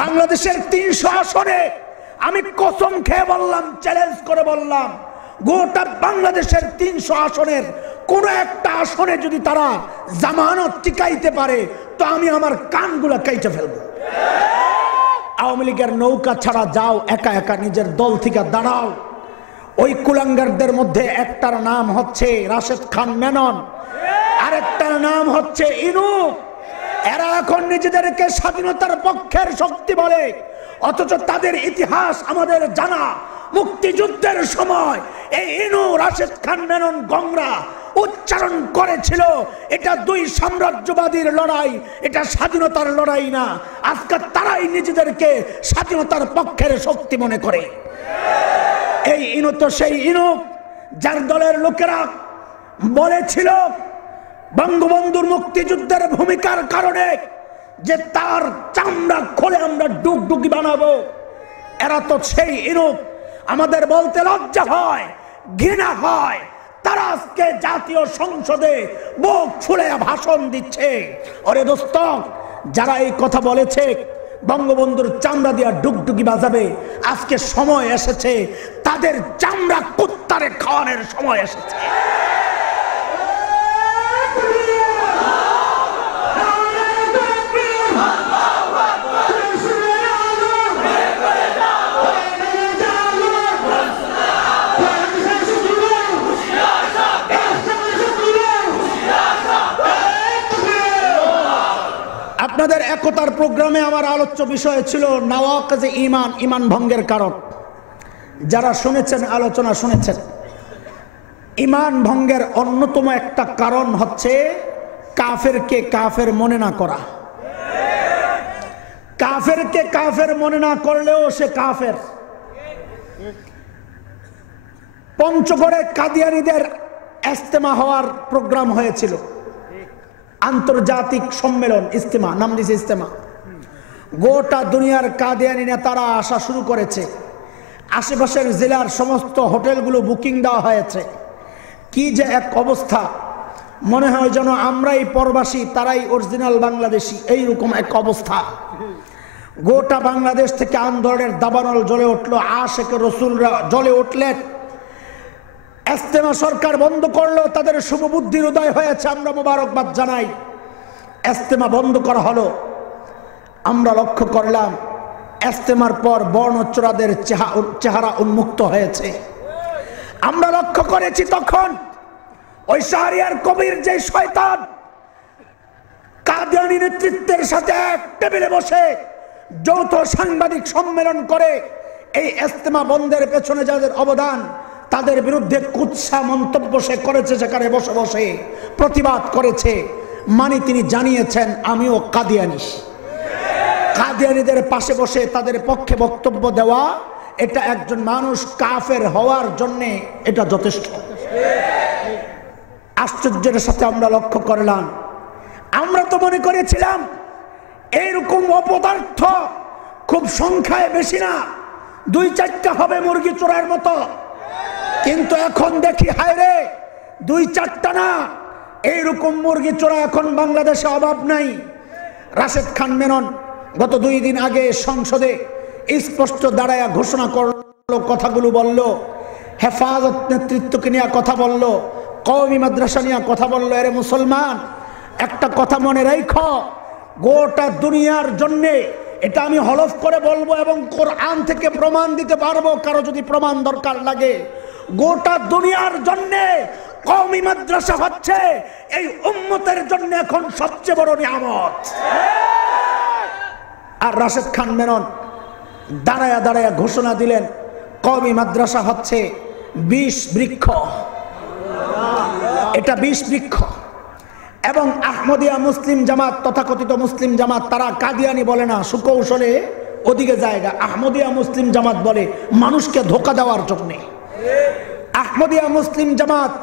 বাংলাদেশের ৩০০ আসনে আমি কসম খেয়ে বললাম, চ্যালেঞ্জ করে বললাম, গোটা বাংলাদেশের ৩০০ আসনের কোন একটা আসনে যদি তারা জামানত টিকাইতে পারে তো আমি আমার কানগুলো কেটে ফেলবো। আওয়ামী লীগের নৌকা ছাড়া যাও, একা একা নিজের দল থেকে দাঁড়াও। ওই কুলাঙ্গারদের মধ্যে একটার নাম হচ্ছে রাশেদ খান মেনন, আরেকটার নাম হচ্ছে ইনুক। এরা এখন নিজেদেরকে স্বাধীনতার পক্ষের শক্তি বলে, অথচ তাদের ইতিহাস আমাদের জানা। মুক্তিযুদ্ধের সময় এই ইনু, রাশেদ খান মেনন, গংরা উচ্চারণ করেছিল এটা দুই সাম্রাজ্যবাদীর লড়াই, এটা স্বাধীনতার লড়াই না। আজকে তারাই নিজেদেরকে স্বাধীনতার পক্ষের শক্তি মনে করে। এই ইনু তো সেই ইনু যার দলের লোকেরা বলেছিল বঙ্গবন্ধুর মুক্তিযুদ্ধের ভূমিকার কারণে যে তার চামড়া খুলে আমরা ডুগডুগি বানাবো। এরা তো সেই ইনু। আমাদের বলতে লজ্জা হয়, ঘৃণা হয়, তারা আজকে জাতীয় সংসদে বুক ফুলে ভাষণ দিচ্ছে। ওরে দোস্ত, যারা এই কথা বলেছে বঙ্গবন্ধুর চামড়া দিয়া ডুগডুগি বাজাবে, আজকে সময় এসেছে তাদের চামড়া কুত্তারে খাওয়ানোর সময় এসেছে। আপনাদের একতার প্রোগ্রামে আমার আলোচ্য বিষয় ছিল নাওয়াকিজে ঈমান, ঈমান ভঙ্গের কারণ। যারা শুনেছেন, আলোচনা শুনেছেন, ঈমান ভঙ্গের অন্যতম একটা কারণ হচ্ছে কাফেরকে কাফের মনে না করা। কাফেরকে কাফের মনে না করলেও সে কাফের। পঞ্চগড়ে কাদিয়ানীদের ইজতেমা হওয়ার প্রোগ্রাম হয়েছিল, আন্তর্জাতিক সম্মেলন, ইজতেমা নাম দিয়েছে ইজতেমা। গোটা দুনিয়ার কাদিয়ানী নেতারা আসা শুরু করেছে। আশেপাশের জেলার সমস্ত হোটেলগুলো বুকিং দেওয়া হয়েছে। কি যে এক অবস্থা, মনে হয় যেন আমরাই পরবাসী, তারাই অরিজিনাল বাংলাদেশি, এইরকম এক অবস্থা। গোটা বাংলাদেশ থেকে আন্দোলনের দাবানল জ্বলে উঠলো, আশেকে রসুলরা জ্বলে উঠলেন। ইজতেমা সরকার বন্ধ করলো, তাদের শুভবুদ্ধির উদয় হয়েছে, আমরা মোবারকবাদ জানাই। ইজতেমা বন্ধ করা হলো। আমরা লক্ষ্য করলাম ইজতেমার পর বর্ণচোরাদের চেহারা উন্মুক্ত হয়েছে। আমরা লক্ষ্য করেছি তখন ওই শাহরিয়ার কবির যে শয়তান কাদিয়ানী নেতৃত্বের সাথে এক টেবিলে বসে যৌথ সাংবাদিক সম্মেলন করে এই ইজতেমা বন্ধের পেছনে যাদের অবদান, তাদের বিরুদ্ধে কুৎসা মন্তব্য সে করেছে, সেখানে বসে বসে প্রতিবাদ করেছে। মানে তিনি জানিয়েছেন আমিও কাদিয়ানী। কাদিয়ানীদের পাশে বসে তাদের পক্ষে বক্তব্য দেওয়া, এটা একজন মানুষ কাফের হওয়ার জন্য এটা যথেষ্ট। আশ্চর্যের সাথে আমরা লক্ষ্য করলাম, আমরা তো মনে করেছিলাম এইরকম অপদার্থ খুব সংখ্যায় বেশি না, 2-4টা হবে মুরগি চোরার মতো। কিন্তু এখন দেখি হায় রে, 2-4টা না, এইরকম মুরগি চোরা এখন বাংলাদেশে অভাব নাই। রাশেদ খান মেনন গত 2 দিন আগে সংসদে স্পষ্ট দাঁড়ায়া ঘোষণা করলো, কথাগুলো বলল, হেফাজত নেতৃত্বকে নিয়ে কথা বলল, কওমি মাদ্রাসা নিয়ে কথা বলল। এরে মুসলমান, একটা কথা মনে রাখো, গোটা দুনিয়ার জন্যে, এটা আমি হলফ করে বলবো এবং কোরআন থেকে প্রমাণ দিতে পারবো, কারো যদি প্রমাণ দরকার লাগে, গোটা দুনিয়ার জন্যে কওমি মাদ্রাসা হচ্ছে এই উম্মতের জন্য এখন সবচেয়ে বড় নিয়ামত। আর রাশেদ খান মেনন দাঁড়ায়া দাঁড়ায়া ঘোষণা দিলেন কওমি মাদ্রাসা হচ্ছে 20 বৃক্ষ, এটা 20 বৃক্ষ। এবং আহমদিয়া মুসলিম জামাত, তথাকথিত মুসলিম জামাত, তারা কাদিয়ানি বলে না, সুকৌশলে ওদিকে জায়গা। আহমদিয়া মুসলিম জামাত বলে মানুষকে ধোঁকা দেওয়ার জন্যে। আহমদিয়া মুসলিম জামাত,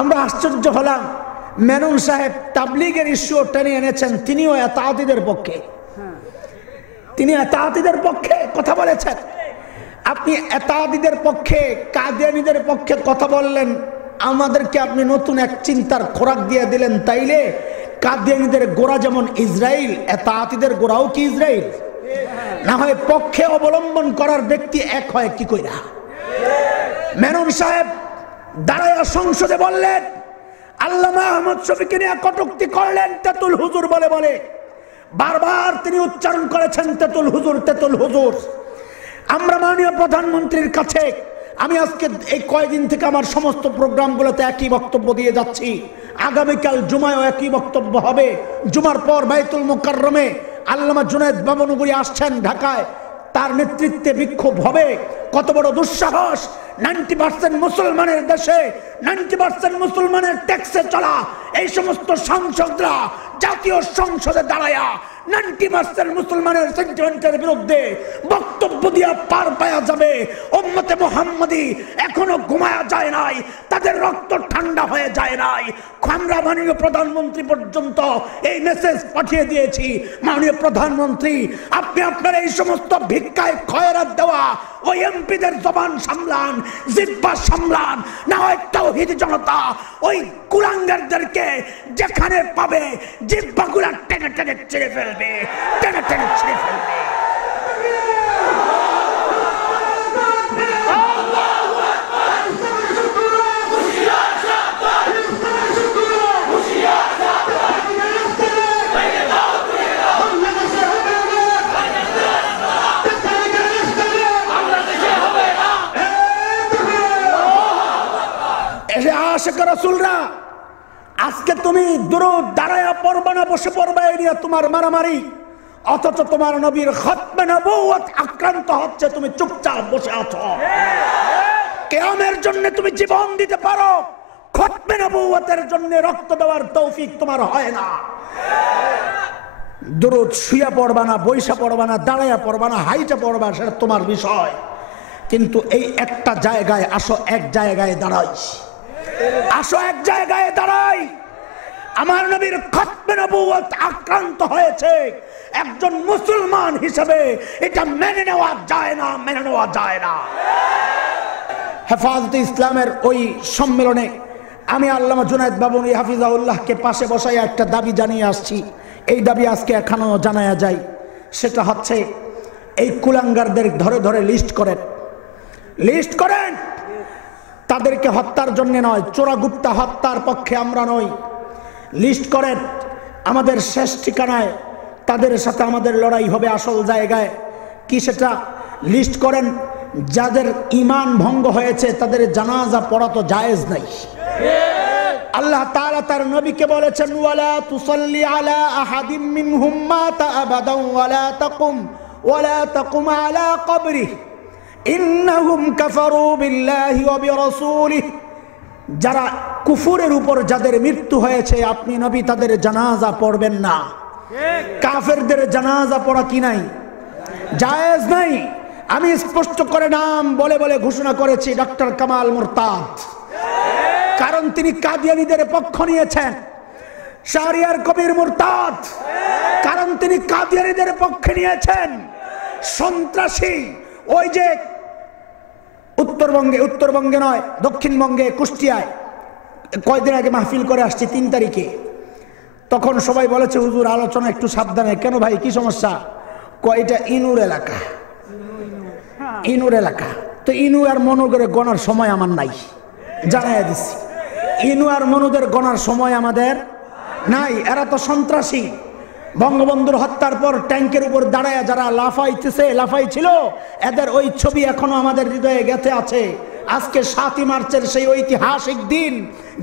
আমরা আশ্চর্য হলাম, মেনন সাহেব তাবলীগের ইস্যু টেনে এনেছেন, তিনিও এতাআতীদের পক্ষে, তিনি এতাআতীদের পক্ষে কথা বলেছেন। আপনি এতাআতীদের পক্ষে, কাদিয়ানীদের পক্ষে কথা বললেন, আমাদেরকে আপনি নতুন এক চিন্তার খোরাক দিয়ে দিলেন। তাইলে কাদিয়ানীদের গোড়া যেমন ইসরায়েল, এতাআতীদের গোড়াও কি ইসরায়েল? না হয় পক্ষে অবলম্বন করার ব্যক্তি এক হয় কি কইরা? মেনন সাহেব দাঁড়ায়া সংসদে বললেন, আল্লামা আহমদ শফীকে নিয়ে কটূক্তি করলেন তেতুল হুজুর বলে বলে। বারবার তিনি উচ্চারণ করেছেন তেতুল হুজুর, তেতুল হুজুর। আমরা মাননীয় প্রধানমন্ত্রীর কাছে, আমি আজকে এই কয়েকদিন থেকে আমার সমস্ত প্রোগ্রামগুলোতে একই বক্তব্য দিয়ে যাচ্ছি, আগামীকাল জুমায়ও একই বক্তব্য হবে। জুমার পর বাইতুল মুকাররমে আল্লামা জুনায়েদ বাবনগরী আসছেন ঢাকায়, তার নেতৃত্বে বিক্ষোভ হবে। কত বড় দুঃসাহস! 90% মুসলমানের দেশে, 90% মুসলমানের ট্যাক্সে চলা এই সমস্ত সাংসদরা জাতীয় সংসদে দাঁড়ায়া 90% মুসলমানের সেন্টিমেন্টের বিরুদ্ধে বক্তব্য দিয়া পার পাওয়া যাবে। উম্মতে মুহাম্মাদি এখনো ঘুমায়া যায় নাই, তাদের রক্ত ঠান্ডা হয়ে যায় নাই। আমরা মাননীয় প্রধানমন্ত্রী পর্যন্ত এই মেসেজ পাঠিয়ে দিয়েছি, মাননীয় প্রধানমন্ত্রী আপনি আপনার এই সমস্ত ভিক্ষায় খয়রাত দেওয়া ওই এমপিদের জবান সামলান, জিহ্বা সামলান, না হয় তাওহীদ জনতা ওই কুলাঙ্গারদেরকে যেখানে পাবে জিহ্বাগুলা টেনে টেনে ছিঁড়ে ফেলবে, টেনে টেনে ছিঁড়ে ফেলবে। আশিক রাসূলরা, আজকে তুমি দুরূদ দাঁড়ায়া পড়বা না বসে পড়বা, এই নিয়ে তোমার মারামারি, অথচ তোমার নবীর খতমে নবুয়ত আক্রান্ত হচ্ছে, তুমি চুপচাপ বসে আছো। কিয়ামের জন্য তুমি জীবন দিতে পারো, খতমে নবুয়তের জন্য রক্ত দেওয়ার তৌফিক তোমার হয় না। দুরূদ শুয়ে পড়বা না, বইসা পড়বা না, দাঁড়ায়া পড়বা না, হাইটা পড়বা, সেটা তোমার বিষয়। কিন্তু এই একটা জায়গায় আসো, এক জায়গায় দাঁড়াই, আসো এক জায়গায় দাঁড়াই। আমার নবীর খতমে নবুয়ত আক্রান্ত হয়েছে, একজন মুসলমান হিসেবে এটা মেনে নেওয়া যায় না, মেনে নেওয়া যায় না। হেফাজতে ইসলামের ওই সম্মেলনে আমি আল্লামা জুনায়েদ বাবনী হাফিজাহুল্লাহকে পাশে বসাই একটা দাবি জানিয়ে আসছি। এই দাবি আজকে এখনো জানায়া যায়, সেটা হচ্ছে এই কুলাঙ্গারদের ধরে ধরে লিস্ট করেন, লিস্ট করেন। তাদেরকে হত্যার জন্য নয়, চোরাগুপ্তা হত্যার পক্ষে আমরা নই। লিস্ট করেন, আমাদের শেষ ঠিকানায় তাদের সাথে আমাদের লড়াই হবে আসল জায়গায়। কি সেটা? লিস্ট করেন, যাদের ঈমান ভঙ্গ হয়েছে তাদের জানাজা পড়া তো জায়েজ নাই। আল্লাহ তাআলা তার নবীকে বলেছেন, ওয়ালা তুসাল্লি আলা আহাদিম মিনহুম মাতা আবাদান ওয়ালা তাকুম আলা কবরিহি ইন্নাহুম কাফারু বিল্লাহি ওয়া বিরাসূলিহি। যারা কুফরের উপর যাদের মৃত্যু হয়েছে আপনি নবী তাদের জানাজা পড়বেন না। কাফেরদের জানাজা পড়া কি নাই? জায়েজ নাই। আমি স্পষ্ট করে নাম বলে বলে ঘোষণা করেছি ডক্টর কামাল মুরতাদ, কারণ তিনি কাদিয়ানীদের পক্ষ নিয়েছেন। শাহরিয়ার কবির মুরতাদ, কারণ তিনি কাদিয়ানীদের পক্ষে নিয়েছেন। সন্ত্রাসী ওই যে উত্তরবঙ্গে নয়, দক্ষিণবঙ্গে কুষ্টিয়ায় কয়েকদিন আগে মাহফিল করে আসছি 3 তারিখে। তখন সবাই বলেছে হুজুর আলোচনা একটু সাবধানে। কেন ভাই, কি সমস্যা? এটা ইনুর এলাকা, ইনুর এলাকা। তো ইনু আর মনুদের গণার সময় আমার নাই, জানাইয়া দিচ্ছি। ইনু আর মনুদের গণার সময় আমাদের নাই। এরা তো সন্ত্রাসী। বঙ্গবন্ধুর হত্যার পর ট্যাঙ্কের উপর দাঁড়ায় যারা লাফাই ছিল, এদের ওই ছবি এখনো আমাদের হৃদয়ে গেঁথে আছে। আজকে 7ই মার্চের সেই ঐতিহাসিক দিন,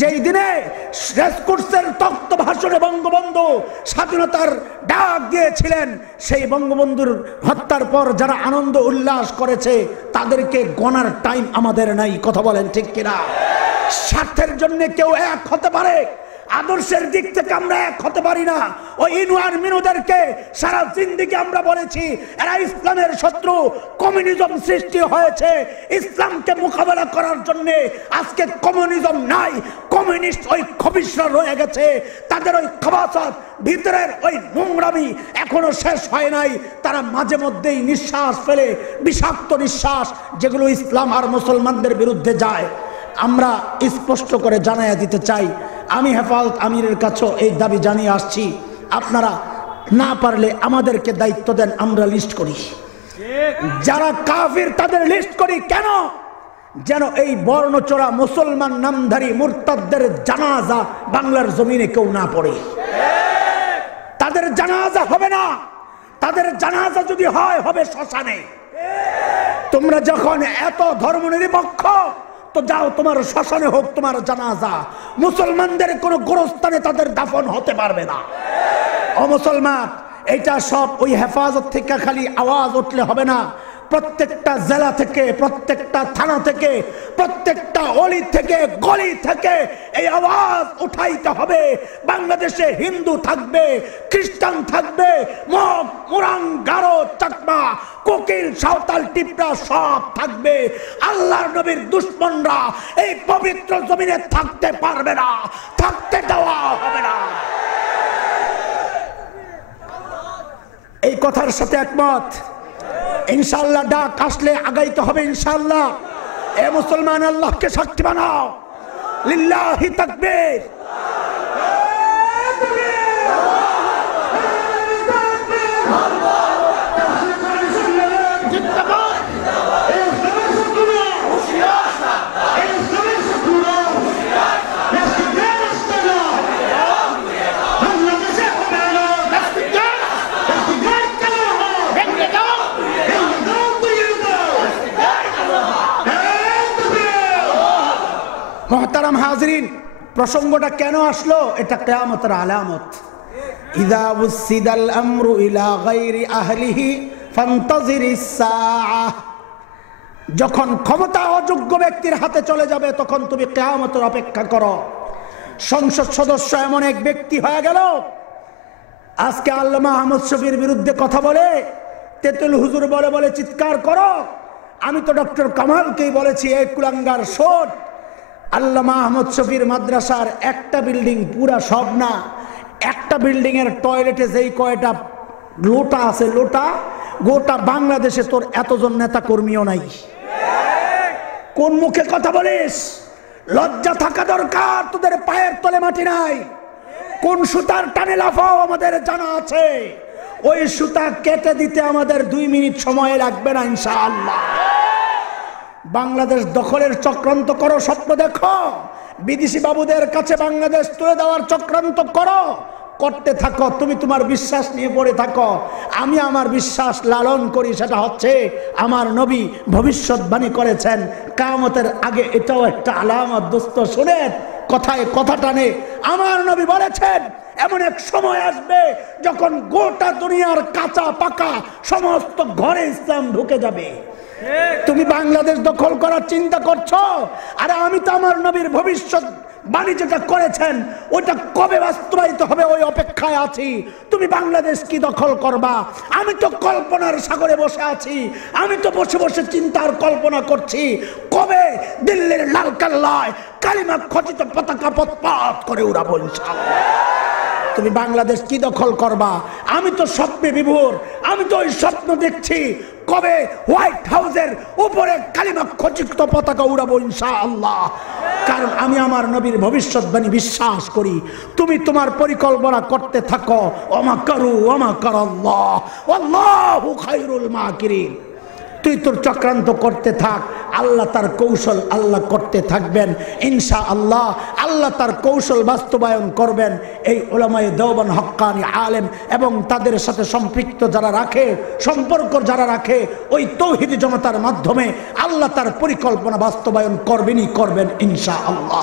যেই দিনে রেসকোর্সের তক্ত ভাষণে বঙ্গবন্ধু স্বাধীনতার ডাক দিয়েছিলেন, সেই বঙ্গবন্ধুর হত্যার পর যারা আনন্দ উল্লাস করেছে তাদেরকে গণার টাইম আমাদের নাই। কথা বলেন ঠিক কিনা? স্বার্থের জন্য কেউ এক হতে পারে, আদর্শের দিক থেকে আমরা এক হতে পারি না। ওই ইনওয়ার মিনুদেরকে সারা জিন্দেগি আমরা বলেছি এরা ইসলামের শত্রু, কমিউনিজম সৃষ্টি হয়েছে ইসলামকে মোকাবেলা করার জন্য। আজকে কমিউনিজম নাই, কমিউনিস্ট ওই খবিশরা রয়ে গেছে। তাদের ওই খবাসত, ভিতরের ওই নোংরামি এখনো শেষ হয় নাই। তারা মাঝে মধ্যেই নিঃশ্বাস ফেলে, বিষাক্ত নিঃশ্বাস, যেগুলো ইসলাম আর মুসলমানদের বিরুদ্ধে যায়। আমরা স্পষ্ট করে জানাইয়া দিতে চাই, আমি হেফাজত আমিরের কাছেও এই দাবি জানিয়ে আসছি, আপনারা না পারলে আমাদেরকে দায়িত্ব দেন, আমরা লিস্ট করি। যারা কাফির তাদের লিস্ট করি কেন? যেন এই বর্ণচোরা মুসলমান নামধারী মুরতাদদের জানাজা বাংলার জমিনে কেউ না পড়ে। তাদের জানাজা হবে না, তাদের জানাজা যদি হয় হবে শ্মশানে। তোমরা যখন এত ধর্মনিরপেক্ষ তো যাও, তোমার শ্মশানে হোক তোমার জানাজা, মুসলমানদের কোন গোরস্থানে তাদের দাফন হতে পারবে না। ও মুসলমান, এটা সব ওই হেফাজত থেকে খালি আওয়াজ উঠলে হবে না। প্রত্যেকটা জেলা থেকে, প্রত্যেকটা থানা থেকে, প্রত্যেকটা অলি থেকে, গলি থেকে এই আওয়াজ উঠাইতে হবে। বাংলাদেশে হিন্দু থাকবে, খ্রিস্টান থাকবে, মগ, মুরাং, গারো, চাকমা, কোকিল, সাঁওতাল, টিপরা সব থাকবে। আল্লাহর নবীর দুশমনরা এই পবিত্র জমিনে থাকতে পারবে না, থাকতে দেওয়া হবে না। এই কথার সাথে একমত? ইনশাআল্লাহ ডাক আসলে আগাইতে হবে ইনশাআল্লাহ। এ মুসলমান, আল্লাহকে সাক্ষী বানাও। লিল্লাহি তাকবীর। মুহতারাম হাজরিন, প্রসঙ্গটা কেন আসলো? এটা কিয়ামতের আলামত। ইযা উসিদাল আমরু ইলা গায়রি আহলিহি ফান্তাজিরিস সাআহ। যখন ক্ষমতা অযোগ্য ব্যক্তির হাতে চলে যাবে তখন তুমি কিয়ামতের অপেক্ষা করো। সংসদ সদস্য এমন এক ব্যক্তি হয়ে গেল, আজকে আল্লামা আহমদ শফির বিরুদ্ধে কথা বলে, তেতুল হুজুর বলে বলে চিৎকার করো। আমি তো ডক্টর কামালকেই বলেছি, এই কুলাঙ্গার শোট। আল্লামা আহমদ শফির মাদ্রাসার একটা বিল্ডিং, পুরা সব না, একটা বিল্ডিং এর টয়লেটে যেই কয়টা লোটা আছে, লোটা গোটা বাংলাদেশে তোর এতজন নেতা কর্মীও নাই। কোন মুখে কথা বলিস? লজ্জা থাকা দরকার। তোদের পায়ের তলে মাটি নাই। কোন সুতার টানে লাফাও আমাদের জানা আছে। ওই সুতা কেটে দিতে আমাদের 2 মিনিট সময় লাগবে না ইনশাআল্লাহ। বাংলাদেশ দখলের চক্রান্ত করো, স্বপ্ন দেখো, বিদেশি বাবুদের কাছে বাংলাদেশ তুলে দেওয়ার চক্রান্ত করো, করতে থাকো। তুমি তোমার বিশ্বাস নিয়ে পড়ে থাকো। আমি আমার বিশ্বাস লালন করি, সেটা হচ্ছে আমার নবী ভবিষ্যৎবাণী করেছেন কিয়ামতের আগে। এটাও একটা আলামত। দোস্ত শুনেন, কথায় কথা টানে। আমার নবী বলেছেন এমন এক সময় আসবে যখন গোটা দুনিয়ার কাঁচা পাকা সমস্ত ঘরে ইসলাম ঢুকে যাবে। তুমি বাংলাদেশ দখল করার চিন্তা করছো? আরে আমি তো আমার নবীর ভবিষ্যৎ বাণী যেটা করেছেন ওটা কবে বাস্তবায়িত হবে ওই অপেক্ষায় আছি। তুমি বাংলাদেশ কি দখল করবা? আমি তো কল্পনার সাগরে বসে আছি। আমি তো বসে বসে চিন্তার কল্পনা করছি কবে দিল্লির লালকেল্লায় কালিমা খচিত পতাকা পথপাত করে উড়াবো ইনশাআল্লাহ। তুমি বাংলাদেশ কি দখল করবা? আমি তো স্বপ্নে বিভোর। আমি তো ওই স্বপ্ন দেখছি কবে হোয়াইট হাউসের উপরে কালিমা খচিত পতাকা উড়াবো ইনশাআল্লাহ। কারণ আমি আমার নবীর ভবিষ্যৎবাণী বিশ্বাস করি। তুমি তোমার পরিকল্পনা করতে থাকো। ওমা করু ওমা করাল্লাহ আল্লাহু খায়রুল মাকিরিন। তুই তোর চক্রান্ত করতে থাক, আল্লাহ তার কৌশল আল্লাহ করতে থাকবেন ইনশাআল্লাহ। আল্লাহ তার কৌশল বাস্তবায়ন করবেন। এই উলামায়ে দেওবন্দ হক্কানি আলেম এবং তাদের সাথে সম্পৃক্ত যারা রাখে, সম্পর্ক যারা রাখে, ওই তৌহিদি জনতার মাধ্যমে আল্লাহ তার পরিকল্পনা বাস্তবায়ন করবেনই করবেন ইনশাআল্লাহ।